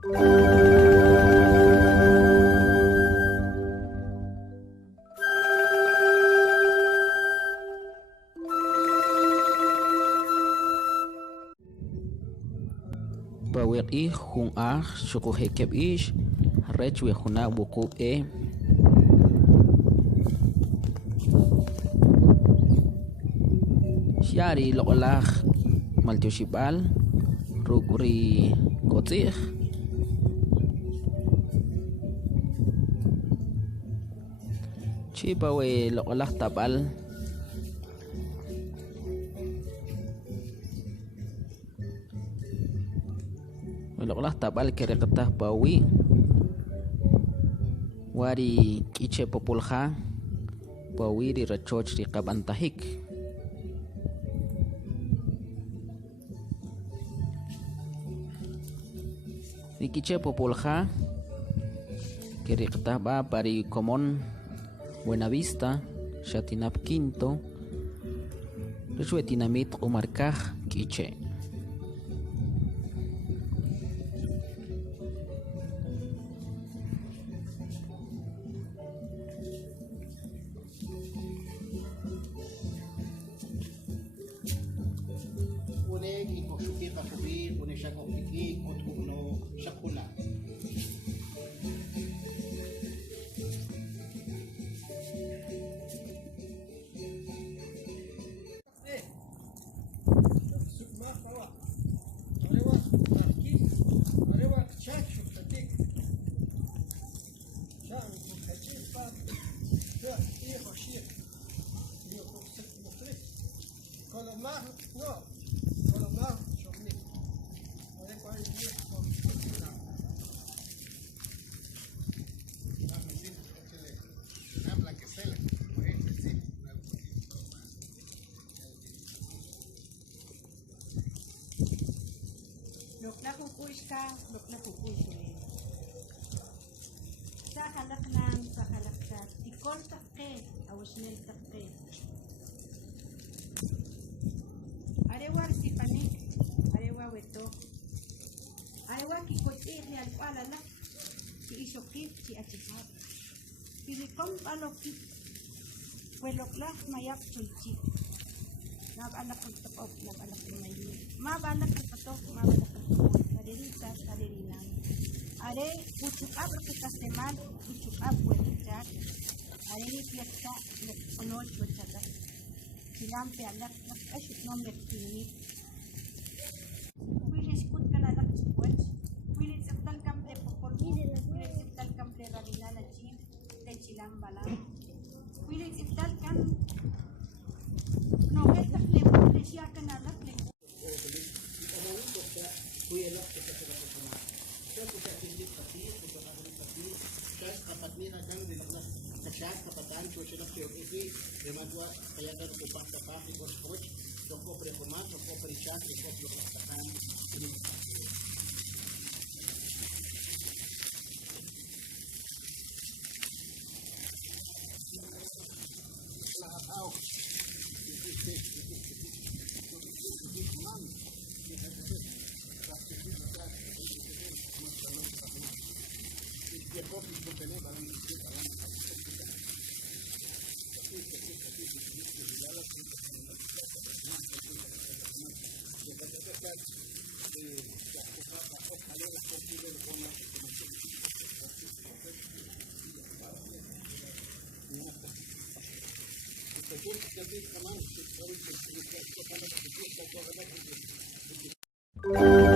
Bawek hung syukuh hekep rech huna buku syari lokolah maltio shibal rugri kotsih cibawe lokolah tabal lokolah tabal kere ketah bawi wari kice populha bawi di racoc di kabantahik di kice populha kere ketah ba bari komon Buenavista Shatinap Quinto Resuetinamit Umarkah Kiche Lokla kukuis ka, lokla kukuis ulit. Sa halak ng sa halak sa tikol takke, awasnel takke. Arewa si panik, arewa weto. Arewa kikote real pala la, si isokit si achihat. Pilikom palokit, welokla mayak chulchi. Nabalak ang tapok, nabalak ang mayin. Mabalak ang patok, mabalak ang tapok. Kadiritas, kadirilang. Are, ucuk ab rakitastemal, ucuk ab buetak. Are, piakta, onol buetak. Silampe alak, asyik nomor kini. Wilis kut kanalak sepuat. Wilis septal kample popol. Wilis septal kample radina lacin. Dan silam balang. Wilis septal kan no, esta le siya ka na lang le. Kuya lang kita sa kapatid. Sa hindi pati, sa pati, sa kapat ni na kang dilaknas sa siya kapatan ko sila sa isi, demadwa kaya ka upak sa papi ko coach, so ko pre format, so ko pre chat, so ko pre kapatan. Thank you.